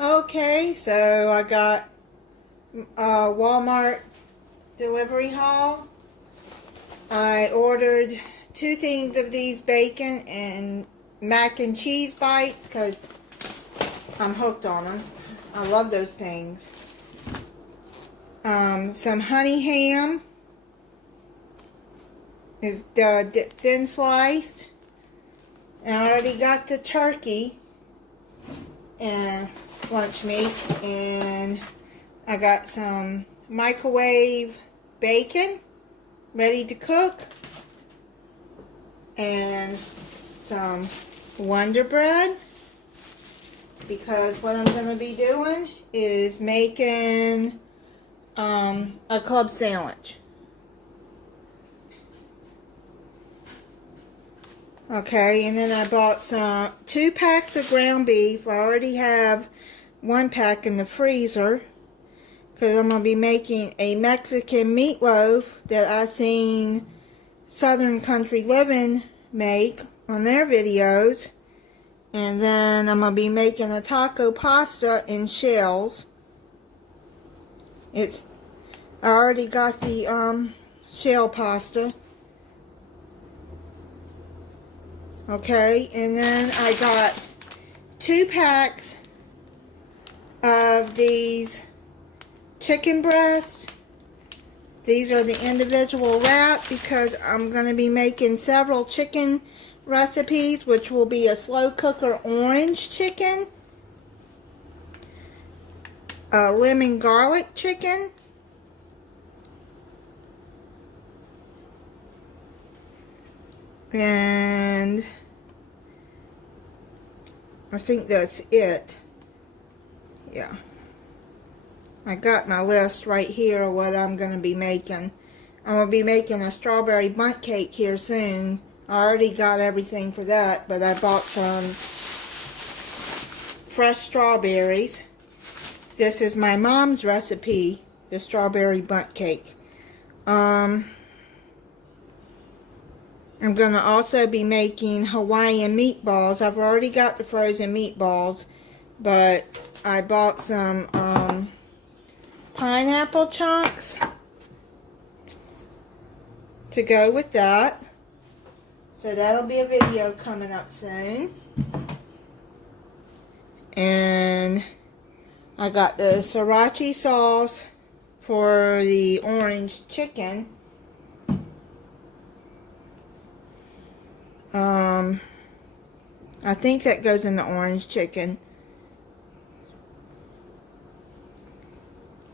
Okay, so I got Walmart delivery haul. I ordered 2 things of these bacon and mac and cheese bites because I'm hooked on them. I love those things. Some honey ham is thin sliced. And I already got the turkey and lunch meat, and I got some microwave bacon ready to cook, and some Wonder Bread, because what I'm going to be doing is making a club sandwich. Okay, and then I bought 2 packs of ground beef. I already have 1 pack in the freezer because I'm going to be making a Mexican meatloaf that I seen Southern Country Living make on their videos. And then I'm going to be making a taco pasta in shells. I already got the shell pasta. Okay, and then I got 2 packs of these chicken breasts. These are the individual wrap because I'm going to be making several chicken recipes, which will be a slow cooker orange chicken, a lemon garlic chicken, and I think that's it. Yeah. I got my list right here of what I'm going to be making. I'm going to be making a strawberry bundt cake here soon. I already got everything for that, but I bought some fresh strawberries. This is my mom's recipe, the strawberry bundt cake. I'm going to also be making Hawaiian meatballs. I've already got the frozen meatballs, but I bought some pineapple chunks to go with that. So that'll be a video coming up soon. And I got the sriracha sauce for the orange chicken. I think that goes in the orange chicken.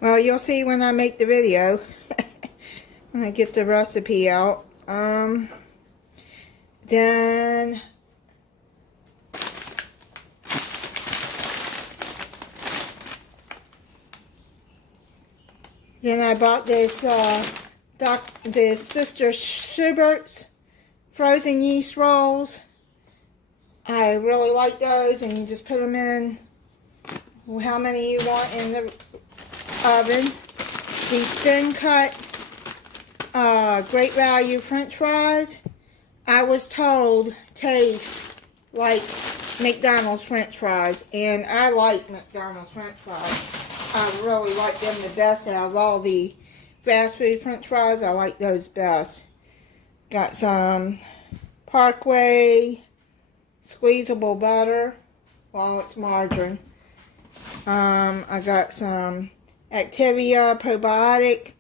Well, you'll see when I make the video. When I get the recipe out. Then I bought this Sister Schubert's frozen yeast rolls. I really like those, and you just put them in how many you want in the oven. These thin cut great value french fries, I was told taste like McDonald's french fries, and I like McDonald's french fries. I really like them the best out of all the fast food french fries. I like those best. Got some Parkway squeezable butter. Well, it's margarine. I got some Activia probiotic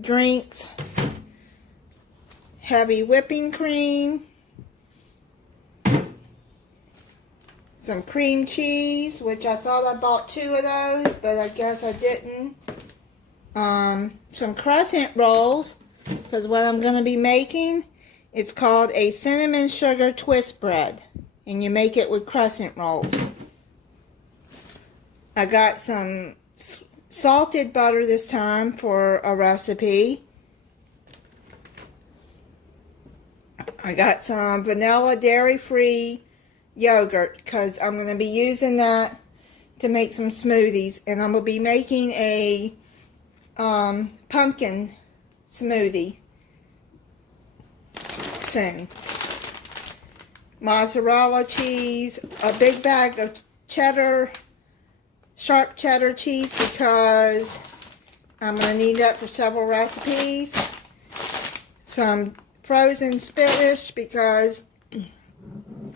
drinks, heavy whipping cream, some cream cheese, which I thought I bought 2 of those, but I guess I didn't. Some crescent rolls, because what I'm going to be making, it's called a cinnamon sugar twist bread, and you make it with crescent rolls. I got some salted butter this time for a recipe. I got some vanilla dairy-free yogurt because I'm going to be using that to make some smoothies, and I'm going to be making a pumpkin smoothie soon. Mozzarella cheese, a big bag of cheddar sharp cheddar cheese because I'm going to need that for several recipes. Some frozen spinach because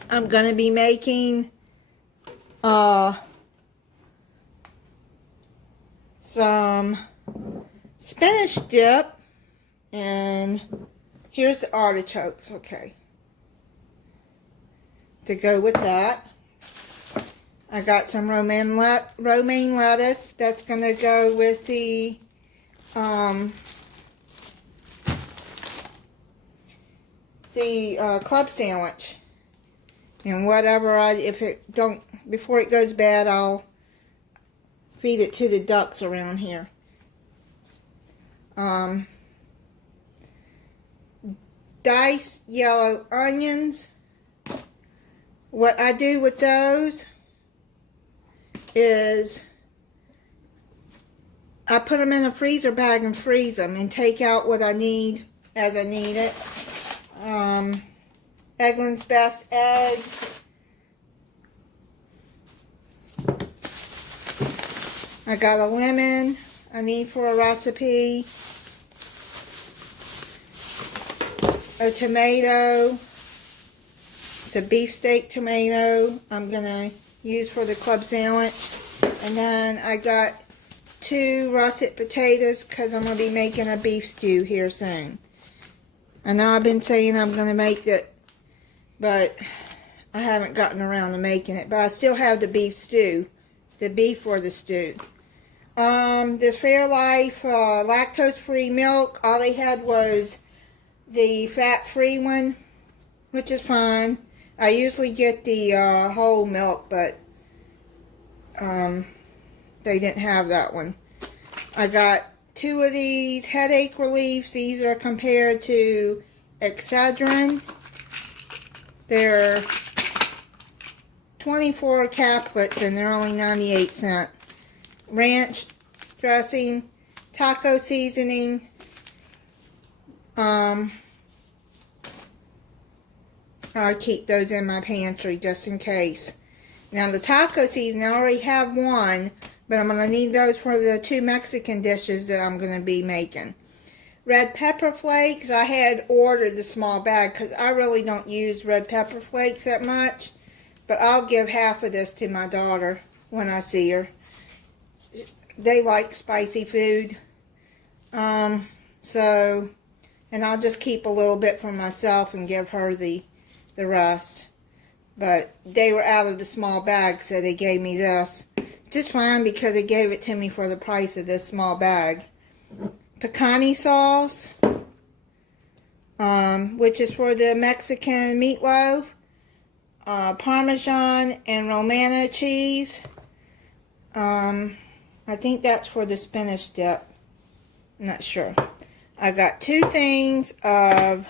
I'm going to be making some spinach dip. And here's the artichokes, okay, to go with that. I got some romaine lettuce that's going to go with the club sandwich. And whatever before it goes bad, I'll feed it to the ducks around here. Diced yellow onions. What I do with those is I put them in a freezer bag and freeze them and take out what I need as I need it. Eggland's Best eggs. I got a lemon I need for a recipe. A tomato. It's a beefsteak tomato I'm going to use for the club sandwich. And then I got 2 russet potatoes because I'm going to be making a beef stew here soon. I know I've been saying I'm going to make it, but I haven't gotten around to making it. But I still have the beef stew, the beef for the stew. This Fairlife lactose-free milk, all they had was the fat-free one, which is fine. I usually get the whole milk, but they didn't have that one. I got 2 of these headache reliefs. These are compared to Excedrin. They're 24 caplets and they're only 98 cents. Ranch dressing, taco seasoning, I keep those in my pantry just in case. Now the taco seasoning, I already have one, but I'm going to need those for the 2 Mexican dishes that I'm going to be making. Red pepper flakes, I had ordered the small bag because I really don't use red pepper flakes that much. But I'll give half of this to my daughter when I see her. They like spicy food. And I'll just keep a little bit for myself and give her the rest. But they were out of the small bag, so they gave me this. Just fine because they gave it to me for the price of this small bag. Pecani sauce, which is for the Mexican meatloaf. Parmesan and Romano cheese. I think that's for the spinach dip. I'm not sure. I got 2 things of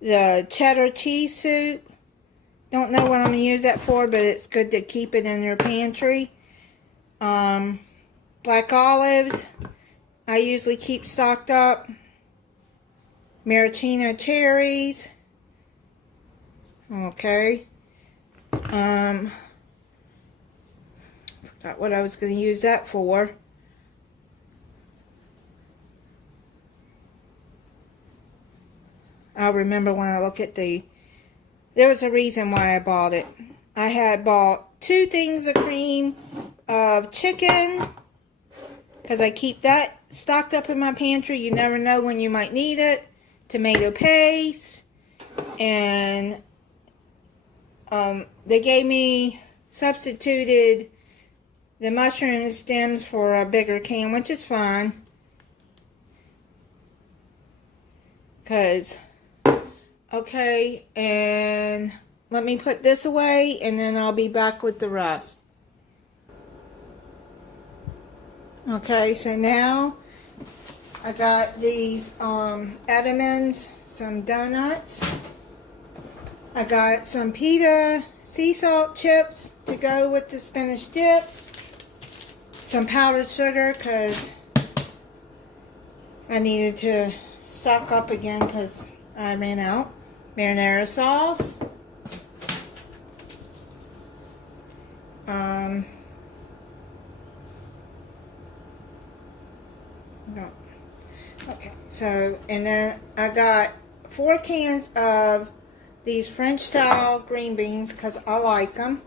the cheddar cheese soup. Don't know what I'm going to use that for, but it's good to keep it in your pantry. Black olives. I usually keep stocked up. Maraschino cherries. Okay. Forgot what I was going to use that for. I'll remember when I look at there was a reason why I bought it. I had bought 2 things of cream of chicken because I keep that stocked up in my pantry. You never know when you might need it. Tomato paste. And they gave me substituted the mushroom stems for a bigger can, which is fine. Okay, and let me put this away and then I'll be back with the rest. Okay, so now I got these Edamons, some donuts. I got some pita sea salt chips to go with the spinach dip. Some powdered sugar because I needed to stock up again because I ran out. Marinara sauce. So, and then I got 4 cans of these French style green beans because I like them.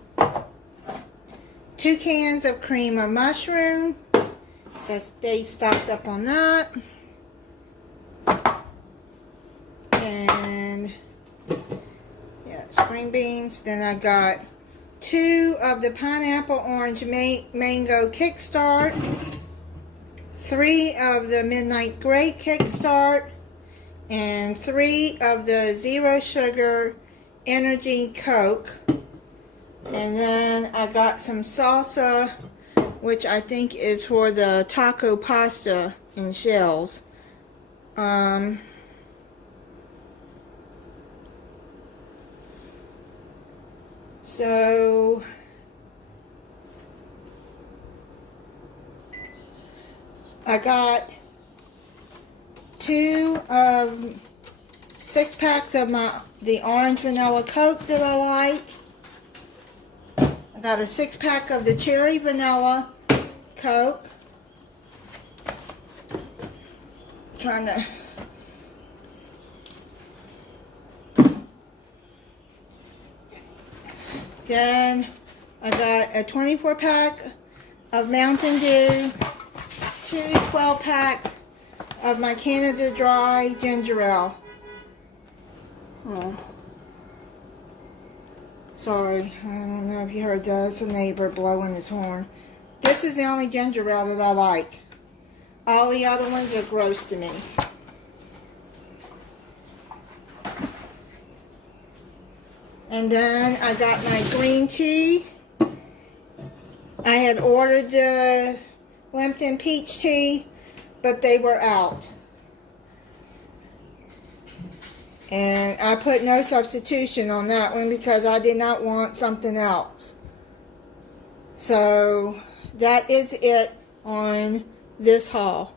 2 cans of cream of mushroom. They stocked up on that. And yes, green beans. Then I got 2 of the pineapple orange mango kickstart. 3 of the midnight grape kickstart. And 3 of the zero sugar energy Coke. And then I got some salsa, which I think is for the taco pasta in shells. So I got 2 6-packs of the orange vanilla Coke that I like. I got a 6-pack of the cherry vanilla Coke. Trying to then I got a 24-pack of Mountain Dew, 2 12-packs of my Canada Dry ginger ale. Oh. Sorry, I don't know if you heard that. It's a neighbor blowing his horn. This is the only ginger ale that I like. All the other ones are gross to me. And then I got my green tea. I had ordered the Lipton peach tea, but they were out. And I put no substitution on that one because I did not want something else. So that is it on this haul.